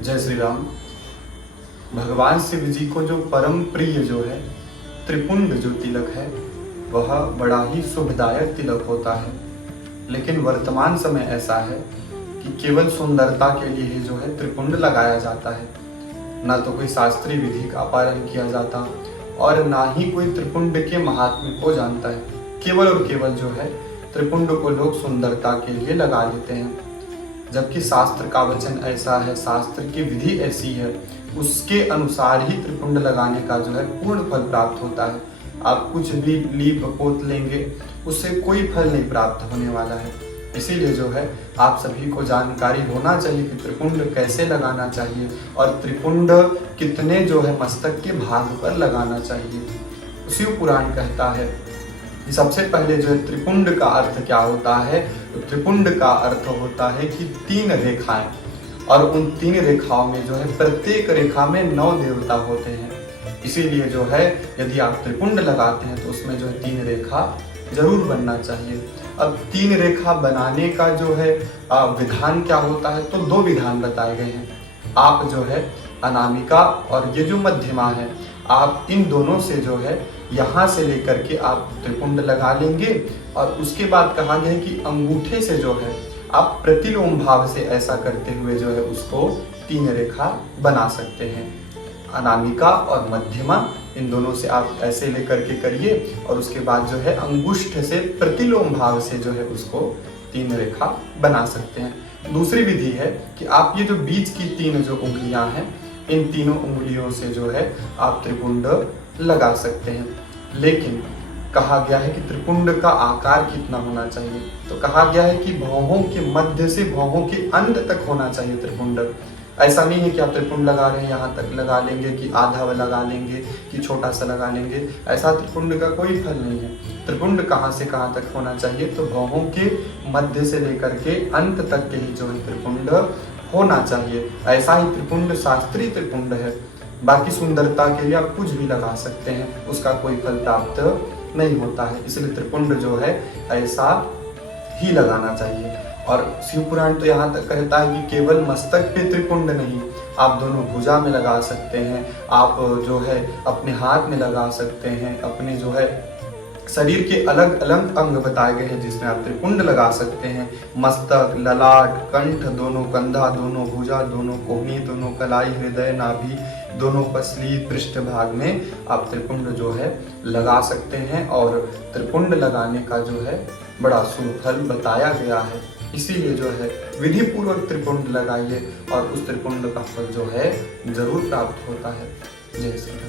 जय श्री राम। भगवान शिव जी को जो परम प्रिय जो है त्रिपुंड जो तिलक है वह बड़ा ही शुभदायक तिलक होता है। लेकिन वर्तमान समय ऐसा है कि केवल सुंदरता के लिए ही जो है त्रिपुंड लगाया जाता है। ना तो कोई शास्त्रीय विधि का पालन किया जाता और ना ही कोई त्रिपुंड के महात्म्य को जानता है। केवल और केवल जो है त्रिपुंड को लोग सुंदरता के लिए लगा लेते हैं, जबकि शास्त्र का वचन ऐसा है, शास्त्र की विधि ऐसी है, उसके अनुसार ही त्रिपुंड लगाने का जो है पूर्ण फल प्राप्त होता है। आप कुछ भी लीप पोत लेंगे उससे कोई फल नहीं प्राप्त होने वाला है। इसीलिए जो है आप सभी को जानकारी होना चाहिए कि त्रिपुंड कैसे लगाना चाहिए और त्रिपुंड कितने जो है मस्तक के भाग पर लगाना चाहिए। शिव पुराण कहता है कि सबसे पहले जो है त्रिपुंड का अर्थ क्या होता है, तो त्रिपुंड का अर्थ होता है कि 3 रेखाएं, और उन 3 रेखाओं में जो है प्रत्येक रेखा में 9 देवता होते हैं। इसीलिए जो है यदि आप त्रिपुंड लगाते हैं तो उसमें जो है 3 रेखा जरूर बनना चाहिए। अब 3 रेखा बनाने का जो है विधान क्या होता है, तो 2 विधान बताए गए हैं। आप जो है अनामिका और ये जो मध्यमा है, आप इन दोनों से जो है यहाँ से लेकर के आप त्रिपुंड लगा लेंगे। और उसके बाद कहा गया है कि अंगूठे से जो है आप प्रतिलोम भाव से ऐसा करते हुए जो है उसको 3 रेखा बना सकते हैं। अनामिका और मध्यमा इन दोनों से आप ऐसे लेकर के करिए और उसके बाद जो है अंगुष्ठ से प्रतिलोम भाव से जो है उसको 3 रेखा बना सकते हैं। दूसरी विधि है कि आप ये जो बीच की 3 जो उंगलियां हैं, इन तीनों उंगलियों से जो है आप त्रिपुंड लगा सकते हैं। लेकिन कहा गया है कि त्रिपुंड का आकार कितना होना चाहिए, तो कहा गया है कि भौहों के मध्य से भौहों के अंत तक होना चाहिए त्रिपुंड। ऐसा नहीं है कि आप त्रिपुंड लगा रहे हैं यहाँ तक लगा लेंगे, कि आधा लगा लेंगे, कि छोटा सा लगा लेंगे। ऐसा त्रिपुंड का कोई फल नहीं है। त्रिपुंड कहाँ से कहाँ तक होना चाहिए, तो भौहों के मध्य से लेकर के अंत तक के ही जो है त्रिपुंड होना चाहिए। ऐसा ही त्रिपुंड शास्त्रीय त्रिपुंड है। बाकी सुंदरता के लिए आप कुछ भी लगा सकते हैं, उसका कोई फल प्राप्त नहीं होता है। इसलिए त्रिपुंड जो है ऐसा ही लगाना चाहिए। और शिव पुराण तो यहाँ तक कहता है कि केवल मस्तक पे त्रिपुंड नहीं, आप दोनों भुजा में लगा सकते हैं, आप जो है अपने हाथ में लगा सकते हैं, अपने जो है शरीर के अलग अलग अंग बताए गए हैं जिसमें आप त्रिपुंड लगा सकते हैं। मस्तक, ललाट, कंठ, दोनों कंधा, दोनों भुजा, दोनों कोहनी, दोनों कलाई, हृदय, नाभि, दोनों पसली, पृष्ठ भाग में आप त्रिपुंड जो है लगा सकते हैं। और त्रिपुंड लगाने का जो है बड़ा शुभ फल बताया गया है। इसीलिए जो है विधि पूर्वक त्रिपुंड लगाइए और उस त्रिपुंड का फल जो है जरूर प्राप्त होता है। जय श्री राम।